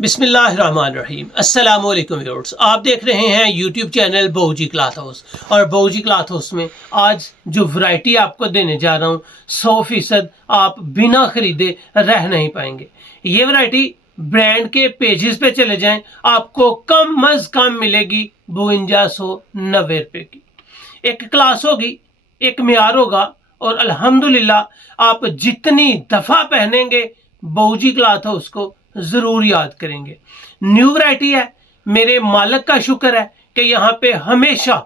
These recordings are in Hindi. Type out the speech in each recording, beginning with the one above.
बिस्मिल्लाहिर्रहमानिर्रहीम। अस्सलाम वालेकुम व्यूअर्स, आप देख रहे हैं यूट्यूब चैनल बहूजी क्लॉथ हाउस। और बहूजी क्लॉथ हाउस में आज जो वैरायटी आपको देने जा रहा हूँ 100% आप बिना खरीदे रह नहीं पाएंगे। ये वैरायटी ब्रांड के पेजेस पे चले जाएं, आपको कम अज कम मिलेगी 5290 रुपये की। एक क्लास होगी, एक मियार होगा और अल्हम्दुलिल्लाह आप जितनी दफ़ा पहनेंगे बहूजी क्लॉथ हाउस को ज़रूर याद करेंगे। न्यू वैरायटी है, मेरे मालिक का शुक्र है कि यहाँ पे हमेशा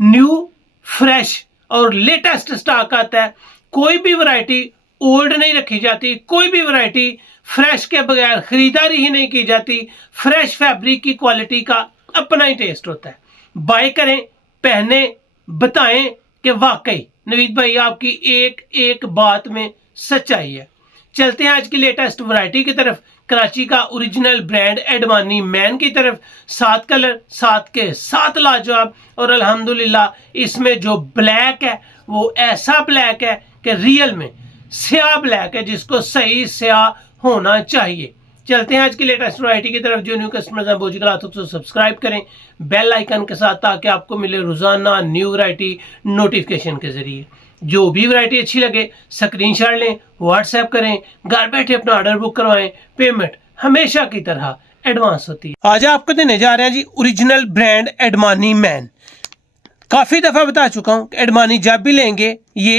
न्यू फ्रेश और लेटेस्ट स्टॉक आता है। कोई भी वैरायटी ओल्ड नहीं रखी जाती, कोई भी वैरायटी फ्रेश के बगैर ख़रीदारी ही नहीं की जाती। फ्रेश फैब्रिक की क्वालिटी का अपना ही टेस्ट होता है। बाय करें, पहने, बताएं कि वाकई नवीद भाई आपकी एक एक बात में सच्चाई है। चलते हैं आज की लेटेस्ट वैरायटी की तरफ, कराची का ओरिजिनल ब्रांड एडमानी मैन की तरफ। 7 कलर, 7 के 7 लाजवाब। और अल्हम्दुलिल्लाह इसमें जो ब्लैक है वो ऐसा ब्लैक है कि रियल में स्याह ब्लैक है, जिसको सही स्याह होना चाहिए। चलते हैं आज की लेटेस्ट वैरायटी की तरफ। जो न्यू कस्टमर्स हैं बहूजी क्लॉथ हाउस को सब्सक्राइब करें बेल आइकन के साथ, ताकि आपको मिले रोजाना न्यू वैरायटी नोटिफिकेशन के जरिए। जो भी वैरायटी अच्छी लगे स्क्रीनशॉट लें, व्हाट्सएप करें, घर बैठे अपना ऑर्डर बुक करवाएं। पेमेंट हमेशा की तरह एडवांस होती है। आज आपको देने जा रहे हैं जी ओरिजिनल ब्रांड एडमानी मैन। काफ़ी दफ़ा बता चुका हूँ एडमानी जब भी लेंगे ये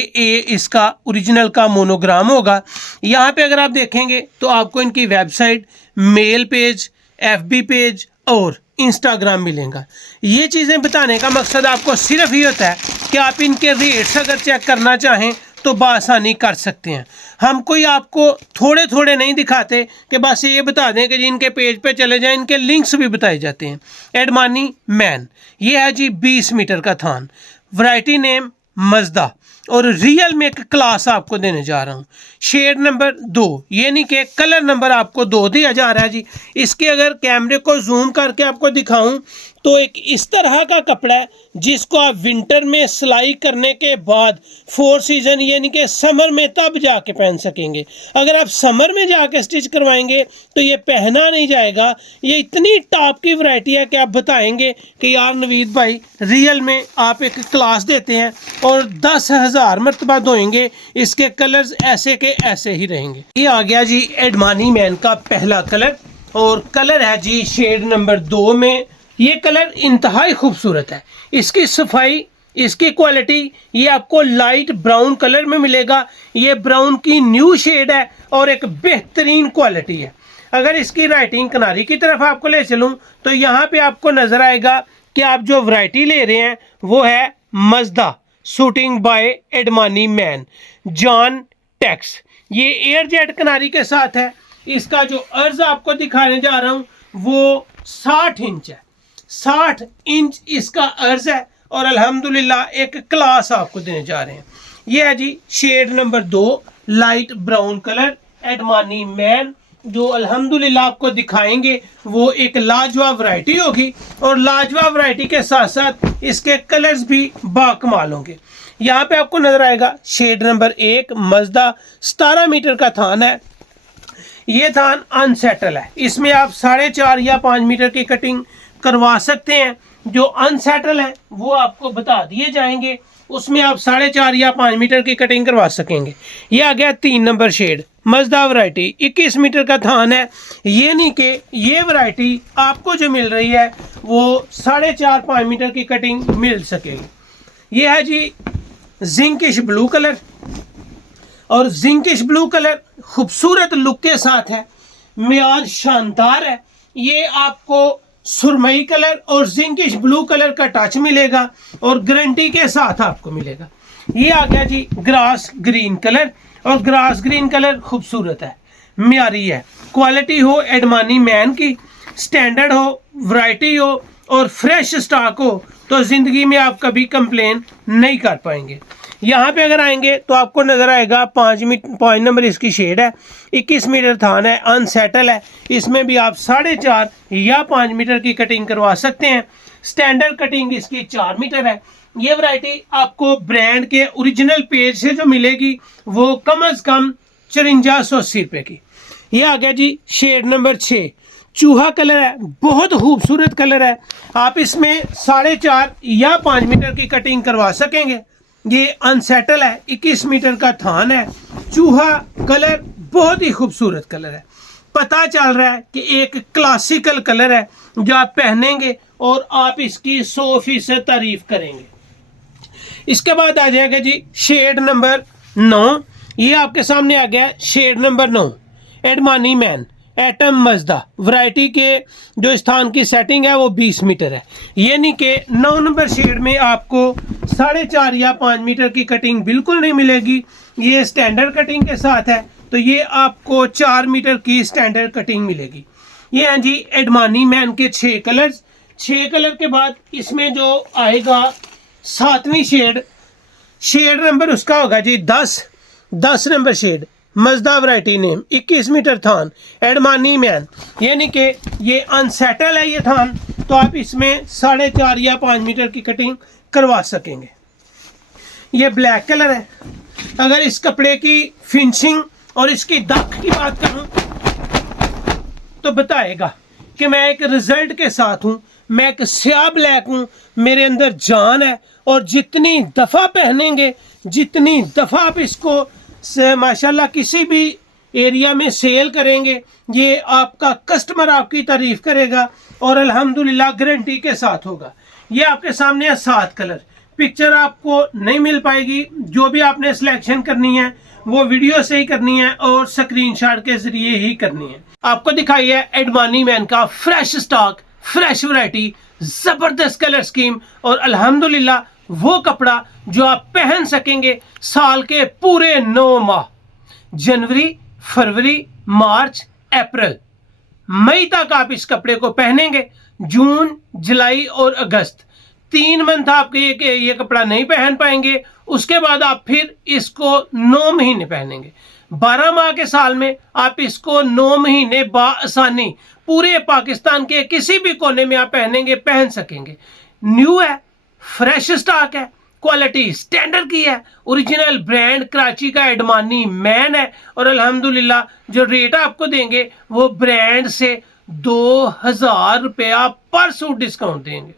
इसका ओरिजिनल का मोनोग्राम होगा। यहाँ पे अगर आप देखेंगे तो आपको इनकी website, mail page, FB page और इंस्टाग्राम मिलेगा। ये चीज़ें बताने का मकसद आपको सिर्फ ये होता है कि आप इनके रेट्स अगर चेक करना चाहें तो बआसानी कर सकते हैं। हम कोई आपको थोड़े थोड़े नहीं दिखाते कि बस ये बता दें कि जी इनके पेज पे चले जाएं, इनके लिंक्स भी बताए जाते हैं। एडमानी मैन ये है जी 20 मीटर का थान, वैरायटी नेम मजदा, और रियल में एक क्लास आपको देने जा रहा हूँ। शेड नंबर 2, ये नहीं कि कलर नंबर आपको 2 दिया जा रहा है जी। इसके अगर कैमरे को जूम करके आपको दिखाऊं तो एक इस तरह का कपड़ा है जिसको आप विंटर में सिलाई करने के बाद 4 सीज़न यानी कि समर में तब जाके पहन सकेंगे। अगर आप समर में जाके स्टिच करवाएंगे तो ये पहना नहीं जाएगा। ये इतनी टॉप की वैरायटी है कि आप बताएंगे कि यार नवीद भाई रियल में आप एक क्लास देते हैं, और 10,000 मरतबा धोएंगे, इसके कलर्स ऐसे के ऐसे ही रहेंगे। ये आ गया जी एडमानी मैन का पहला कलर, और कलर है जी शेड नंबर 2 में। ये कलर इंतहाई खूबसूरत है। इसकी सफाई, इसकी क्वालिटी, ये आपको लाइट ब्राउन कलर में मिलेगा। ये ब्राउन की न्यू शेड है और एक बेहतरीन क्वालिटी है। अगर इसकी राइटिंग किनारी की तरफ आपको ले चलूँ तो यहाँ पे आपको नज़र आएगा कि आप जो वैरायटी ले रहे हैं वो है Mazda shooting by Admani man John Tex. ये एयर जेट किनारी के साथ है। इसका जो अर्ज आपको दिखाने जा रहा हूँ वो 60 इंच है। 60 इंच इसका अर्ज है, और अल्हम्दुलिल्लाह एक क्लास आपको देने जा रहे हैं। ये है जी shade number 2 light brown colour Admani man. जो अल्हम्दुलिल्लाह आपको दिखाएंगे वो एक लाजवाब वैरायटी होगी, और लाजवाब वैरायटी के साथ साथ इसके कलर्स भी बाकमाल होंगे। यहाँ पे आपको नजर आएगा शेड नंबर 1 मजदा 17 मीटर का थान है। ये थान अनसेटल है, इसमें आप 4.5 या 5 मीटर की कटिंग करवा सकते हैं। जो अनसेटल है वो आपको बता दिए जाएंगे, उसमें आप 4.5 या 5 मीटर की कटिंग करवा सकेंगे। ये आ गया 3 नंबर शेड मजदा वैरायटी, 21 मीटर का थान है। ये नहीं कि ये वैरायटी आपको जो मिल रही है वो 4.5-5 मीटर की कटिंग मिल सकेगी। ये है जी जिंकिश ब्लू कलर, और जिंकिश ब्लू कलर खूबसूरत लुक के साथ है, मियार शानदार है। ये आपको सुरमई कलर और जिंकिश ब्लू कलर का टच मिलेगा, और गारंटी के साथ आपको मिलेगा। ये आ गया जी ग्रास ग्रीन कलर, और ग्रास ग्रीन कलर खूबसूरत है, मियारी है। क्वालिटी हो एडमानी मैन की, स्टैंडर्ड हो, वैरायटी हो और फ्रेश स्टॉक हो, तो ज़िंदगी में आप कभी कंप्लेन नहीं कर पाएंगे। यहाँ पे अगर आएंगे तो आपको नज़र आएगा 5 नंबर इसकी शेड है, 21 मीटर थान है, अनसेटल है। इसमें भी आप 4.5 या 5 मीटर की कटिंग करवा सकते हैं। स्टैंडर्ड कटिंग इसकी 4 मीटर है। ये वैरायटी आपको ब्रांड के ओरिजिनल पेज से जो मिलेगी वो कम अज़ कम 5480 रुपये की। ये आ गया जी शेड नंबर 6 चूहा कलर है, बहुत खूबसूरत कलर है। आप इसमें 4.5 या 5 मीटर की कटिंग करवा सकेंगे। ये अनसेटल है, 21 मीटर का थान है। चूहा कलर बहुत ही खूबसूरत कलर है। पता चल रहा है कि एक क्लासिकल कलर है जो आप पहनेंगे और आप इसकी 100% तारीफ करेंगे। इसके बाद आ जाएगा जी शेड नंबर 9। ये आपके सामने आ गया shade number 9, एडमानी man atom मजदा। Variety के जो स्थान की सेटिंग है वो 20 मीटर है, यानी कि 9 नंबर शेड में आपको 4.5 या 5 मीटर की कटिंग बिल्कुल नहीं मिलेगी। ये स्टैंडर्ड कटिंग के साथ है, तो ये आपको 4 मीटर की स्टैंडर्ड कटिंग मिलेगी। ये हैं जी एडमानी मैन के 6 कलर्स। 6 कलर के बाद इसमें जो आएगा 7वीं शेड नंबर उसका होगा जी 10 number shade, मजदा variety name, 21 metre थान, एडमानी मैन, यानी कि ये अनसेटल है ये थान, तो आप इसमें 4.5 या 5 मीटर की कटिंग करवा सकेंगे। ये ब्लैक कलर है। अगर इस कपड़े की फिनिशिंग और इसकी दाख की बात करूं तो बताएगा कि मैं एक रिजल्ट के साथ हूं, मैं एक स्याह ब्लैक हूं, मेरे अंदर जान है। और जितनी दफ़ा पहनेंगे, जितनी दफ़ा आप इसको माशाल्लाह किसी भी एरिया में सेल करेंगे, ये आपका कस्टमर आपकी तारीफ करेगा और अल्हम्दुलिल्लाह गारंटी के साथ होगा। ये आपके सामने है 7 कलर। पिक्चर आपको नहीं मिल पाएगी, जो भी आपने सिलेक्शन करनी है वो वीडियो से ही करनी है और स्क्रीनशॉट के जरिए ही करनी है। आपको दिखाई है एडमानी मैन का फ्रेश स्टॉक, फ्रेश वैरायटी, जबरदस्त कलर स्कीम और अल्हम्दुलिल्लाह वो कपड़ा जो आप पहन सकेंगे साल के पूरे 9 माह, जनवरी, फरवरी, मार्च, अप्रैल, मई तक आप इस कपड़े को पहनेंगे। जून, जुलाई और अगस्त 3 मंथ आप ये कपड़ा नहीं पहन पाएंगे। उसके बाद आप फिर इसको 9 महीने पहनेंगे। 12 माह के साल में आप इसको 9 महीने बाआसानी पूरे पाकिस्तान के किसी भी कोने में आप पहन सकेंगे। न्यू है, फ्रेश स्टॉक है, क्वालिटी स्टैंडर्ड की है, ओरिजिनल ब्रांड कराची का एडमानी मैन है और अल्हम्दुलिल्लाह जो रेट आपको देंगे वो ब्रांड से 2000 रुपया पर सूट डिस्काउंट देंगे।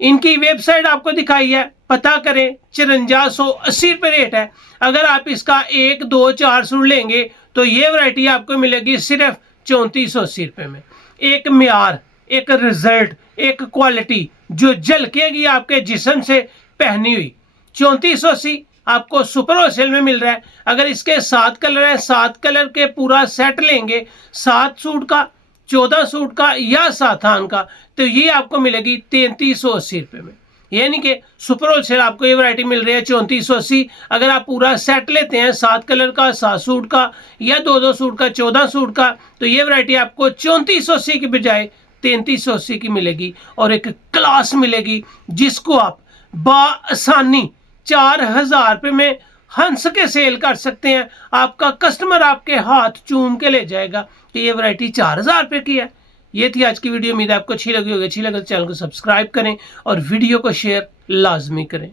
इनकी वेबसाइट आपको दिखाई है, पता करें, 5480 रुपये रेट है। अगर आप इसका 1, 2, 4 सूट लेंगे तो ये वैरायटी आपको मिलेगी सिर्फ 3480 रुपये में। एक म्यार, एक रिजल्ट, एक क्वालिटी जो झलकेगी आपके जिस्म से पहनी हुई। 3480 आपको सुपर होलसेल में मिल रहा है। अगर इसके 7 कलर हैं, 7 कलर के पूरा सेट लेंगे, 7 सूट का, 14 सूट का या 7 थान का, तो ये आपको मिलेगी 3380 रुपये में। यानी कि सुपर होलसेल आपको ये वैरायटी मिल रही है 3480। अगर आप पूरा सेट लेते हैं 7 कलर का, 7 सूट का या 2 सूट का, 14 सूट का, तो ये वैरायटी आपको 3480 की बजाय 3380 की मिलेगी और एक क्लास मिलेगी जिसको आप बाआसानी 4000 रुपये में हंस के सेल कर सकते हैं। आपका कस्टमर आपके हाथ चूम के ले जाएगा कि ये वैरायटी 4000 रुपये की है। ये थी आज की वीडियो। उम्मीद है आपको अच्छी लगी होगी। अच्छी लगे तो चैनल को सब्सक्राइब करें और वीडियो को शेयर लाजमी करें।